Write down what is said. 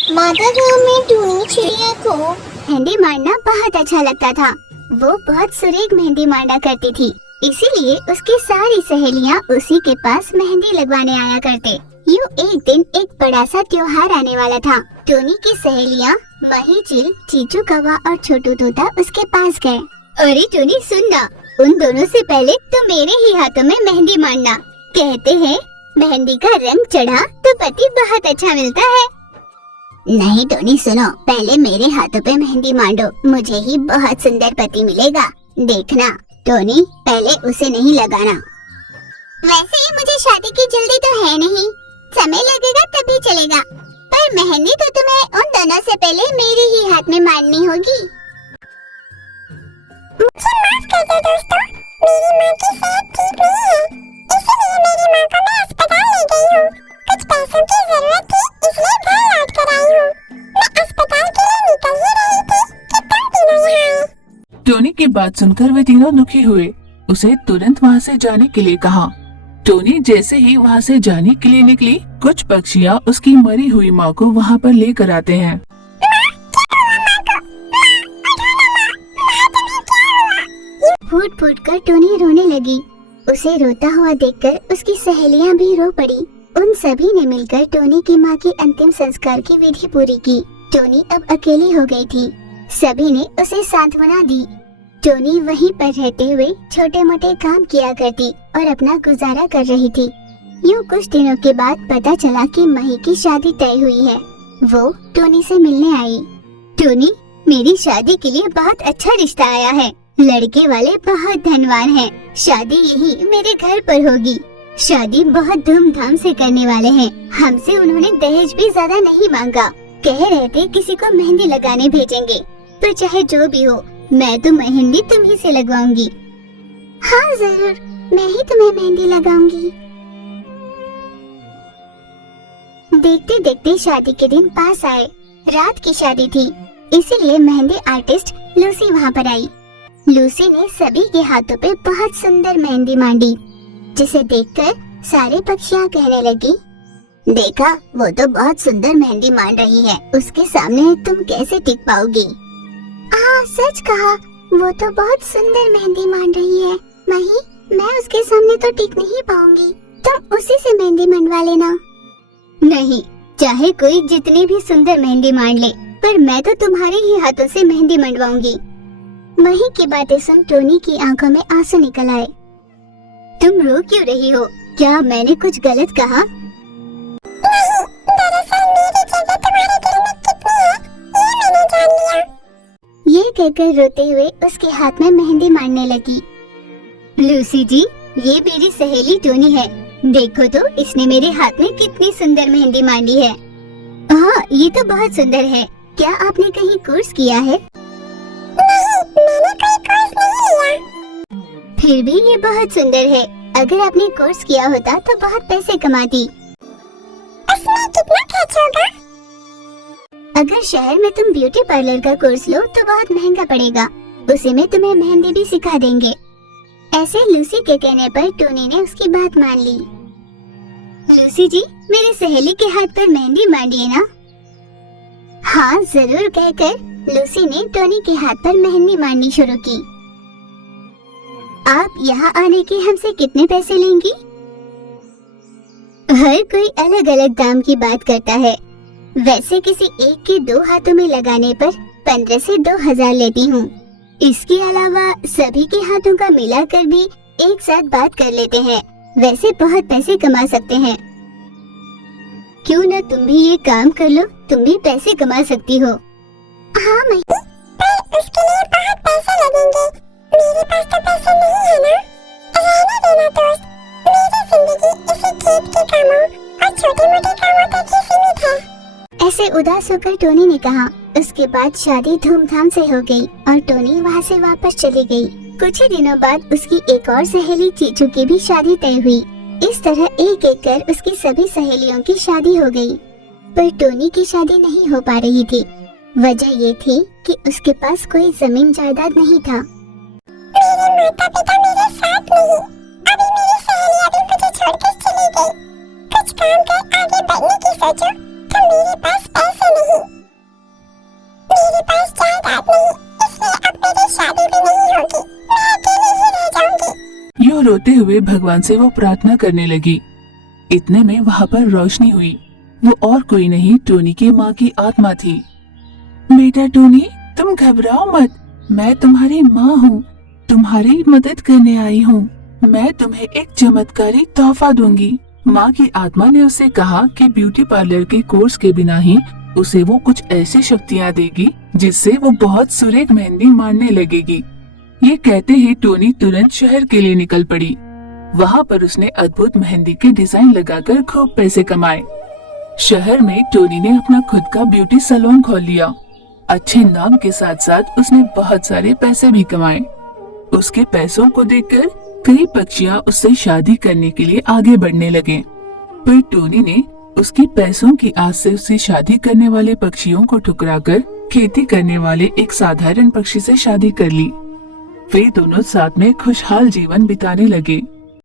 माता गांव में टूनी चिड़िया को मेहंदी मारना बहुत अच्छा लगता था। वो बहुत सुरेख मेहंदी मारना करती थी, इसीलिए उसकी सारी सहेलियां उसी के पास मेहंदी लगवाने आया करते। यूं एक दिन एक बड़ा सा त्योहार आने वाला था। टोनी की सहेलियां मही चिल, चीचू कौवा और छोटू तोता उसके पास गए। अरे टोनी सुन ना, उन दोनों से पहले तो मेरे ही हाथों में मेहंदी मारना। कहते हैं मेहंदी का रंग चढ़ा तो पति बहुत अच्छा मिलता है। नहीं टोनी सुनो, पहले मेरे हाथों पे मेहंदी मार दो, मुझे ही बहुत सुंदर पति मिलेगा। देखना टोनी, पहले उसे नहीं लगाना। वैसे ही मुझे शादी की जल्दी तो है नहीं, समय लगेगा तभी चलेगा, पर मेहंदी तो तुम्हें उन दोनों से पहले मेरे ही हाथ में मारनी होगी। मुझे माफ कर दो दोस्तों, मेरी माँ की सेहत ठीक नहीं है, इसलिए मेरी माँ को मैं अस्पताल ले गई हूँ। कुछ पैसों की जरूरत थी, इसलिए घर लौट कर आई हूँ। मैं अस्पताल के लिए निकल ही रही थी कि तुम तीनों यहाँ आए। टोनी की बात सुनकर वे तीनों दुखी हुए। उसे तुरंत वहाँ से जाने के लिए कहा। टोनी जैसे ही वहाँ से जाने के लिए निकली, कुछ पक्षियाँ उसकी मरी हुई माँ को वहाँ पर लेकर आते हैं। फूट फूट कर टोनी रोने लगी। उसे रोता हुआ देखकर उसकी सहेलियां भी रो पड़ी। उन सभी ने मिलकर टोनी की माँ के अंतिम संस्कार की विधि पूरी की। टोनी अब अकेली हो गई थी। सभी ने उसे सांत्वना दी। टोनी वहीं पर रहते हुए छोटे मोटे काम किया करती और अपना गुजारा कर रही थी। यूं कुछ दिनों के बाद पता चला कि मही की शादी तय हुई है। वो टोनी से मिलने आई। टोनी, मेरी शादी के लिए बहुत अच्छा रिश्ता आया है। लड़के वाले बहुत धनवान हैं। शादी यही मेरे घर पर होगी। शादी बहुत धूमधाम से करने वाले हैं। हमसे उन्होंने दहेज भी ज्यादा नहीं मांगा। कह रहे थे किसी को मेहंदी लगाने भेजेंगे, पर चाहे जो भी हो, मैं तो मेहंदी तुम्ही से लगवाऊंगी। हाँ जरूर, मैं ही तुम्हें मेहंदी लगाऊंगी। देखते देखते शादी के दिन पास आए। रात की शादी थी, इसीलिए मेहंदी आर्टिस्ट लूसी वहाँ पर आई। लूसी ने सभी के हाथों पे बहुत सुंदर मेहंदी मांडी, जिसे देखकर सारे पक्षियाँ कहने लगी, देखा, वो तो बहुत सुंदर मेहंदी मान रही है, उसके सामने तुम कैसे टिक पाओगी? हाँ सच कहा, वो तो बहुत सुंदर मेहंदी मान रही है। मही, मैं उसके सामने तो टिक नहीं पाऊंगी, तुम उसी से मेहंदी मंडवा लेना। नहीं, चाहे कोई जितनी भी सुंदर मेहंदी मान ले, पर मैं तो तुम्हारे ही हाथों से मेहंदी मंडवाऊंगी। मही की बातें सुन टोनी की आंखों में आंसू निकल आए। तुम रो क्यों रही हो? क्या मैंने कुछ गलत कहा? नहीं, दरअसल मेरी जगह तुम्हारे दिल में कितनी है, ये मैंने जान लिया। ये कहकर रोते हुए उसके हाथ में मेहंदी मारने लगी। लूसी जी, ये मेरी सहेली टोनी है। देखो तो इसने मेरे हाथ में कितनी सुंदर मेहंदी मांडी है। हाँ, ये तो बहुत सुंदर है। क्या आपने कहीं कोर्स किया है? नहीं, मैंने कोई कोर्स नहीं लिया। फिर भी ये बहुत सुंदर है। अगर आपने कोर्स किया होता तो बहुत पैसे कमाती। इसमें कितना खर्च होगा? अगर शहर में तुम ब्यूटी पार्लर का कोर्स लो तो बहुत महंगा पड़ेगा। उसी में तुम्हें मेहंदी भी सिखा देंगे। ऐसे लूसी के कहने पर टोनी ने उसकी बात मान ली। लूसी जी, मेरी सहेली के हाथ पर मेहंदी मांडिए ना। हाँ जरूर, कहकर लूसी ने टोनी के हाथ पर मेहंदी मारनी शुरू की। आप यहाँ आने के हमसे कितने पैसे लेंगी? हर कोई अलग अलग दाम की बात करता है। वैसे किसी एक के 2 हाथों में लगाने पर 15 से 2000 लेती हूँ। इसके अलावा सभी के हाथों का मिलाकर भी एक साथ बात कर लेते हैं। वैसे बहुत पैसे कमा सकते हैं। क्यों न तुम भी ये काम कर लो, तुम भी पैसे कमा सकती हो। हाँ मही, पर उसके लिए बहुत पैसे लगेंगे। मेरे पास तो पैसे नहीं है ना। रहने देना दोस्त, मेरी जिंदगी इसी खेत के कामों और छोटे मोटे कामों तक ही सीमित है। ऐसे उदास होकर टोनी ने कहा। उसके बाद शादी धूमधाम से हो गई और टोनी वहाँ से वापस चली गई। कुछ ही दिनों बाद उसकी एक और सहेली चीचू की भी शादी तय हुई। इस तरह एक एक कर उसकी सभी सहेलियों की शादी हो गई, पर टोनी की शादी नहीं हो पा रही थी। वजह ये थी कि उसके पास कोई जमीन जायदाद नहीं था। मेरे माता पिता मेरे साथ नहीं, अभी मेरी सहेलियां भी मुझे छोड़कर चली गई। कुछ काम कर आगे बढ़ने की सोचो, तो मेरे पास पैसे नहीं। रोते हुए भगवान से वो प्रार्थना करने लगी। इतने में वहाँ पर रोशनी हुई। वो और कोई नहीं, टोनी की माँ की आत्मा थी। बेटा टोनी, तुम घबराओ मत, मैं तुम्हारी माँ हूँ, तुम्हारी मदद करने आई हूँ। मैं तुम्हें एक चमत्कारी तोहफा दूंगी। माँ की आत्मा ने उससे कहा कि ब्यूटी पार्लर के कोर्स के बिना ही उसे वो कुछ ऐसी शक्तियाँ देगी जिससे वो बहुत सुरेख मेहंदी मारने लगेगी। ये कहते ही टोनी तुरंत शहर के लिए निकल पड़ी। वहाँ पर उसने अद्भुत मेहंदी के डिजाइन लगाकर खूब पैसे कमाए। शहर में टोनी ने अपना खुद का ब्यूटी सैलून खोल लिया। अच्छे नाम के साथ साथ उसने बहुत सारे पैसे भी कमाए। उसके पैसों को देखकर कई पक्षियाँ उससे शादी करने के लिए आगे बढ़ने लगे, पर टोनी ने उसके पैसों की आस से उससे शादी करने वाले पक्षियों को ठुकराकर खेती करने वाले एक साधारण पक्षी से शादी कर ली। वे दोनों साथ में खुशहाल जीवन बिताने लगे।